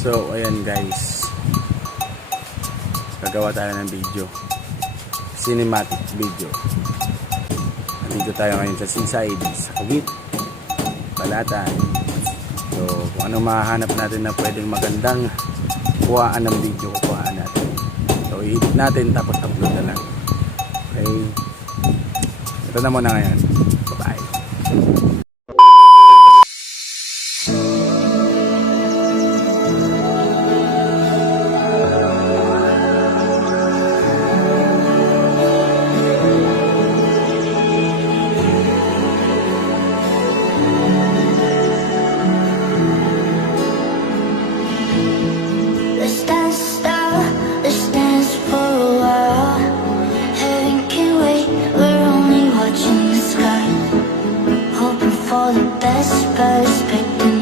So ayan guys, gagawa tayo ng video, cinematic video. Nandito tayo ngayon sa seaside, sa Kuwait, Balatan. So kung ano mahanap natin na pwedeng magandang kuhaan ng video, kuhaan natin. So i-edit natin tapos upload na lang. Okay, ito na muna ngayon. Bye bye. For the best perspective.